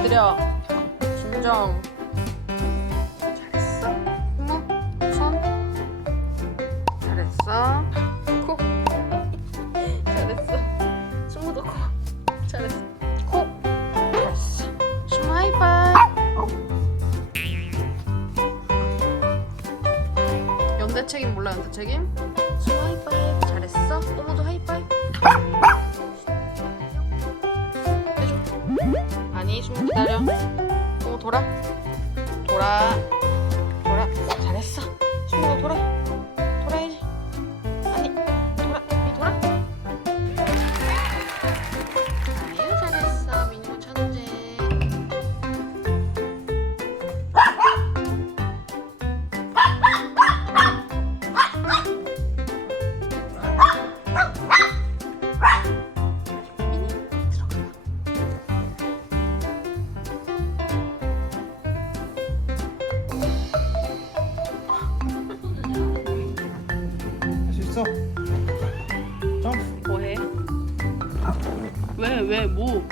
엎드려. 진정. 연대 책임 몰라 연대 책임? 승우 하이파이. 잘했어. 꼬모도 하이파이. 해줘. 아니 승우 기다려. 승우 돌아. 돌아. 돌아. 잘했어. 있어. 점프. 뭐해? 왜 왜 뭐?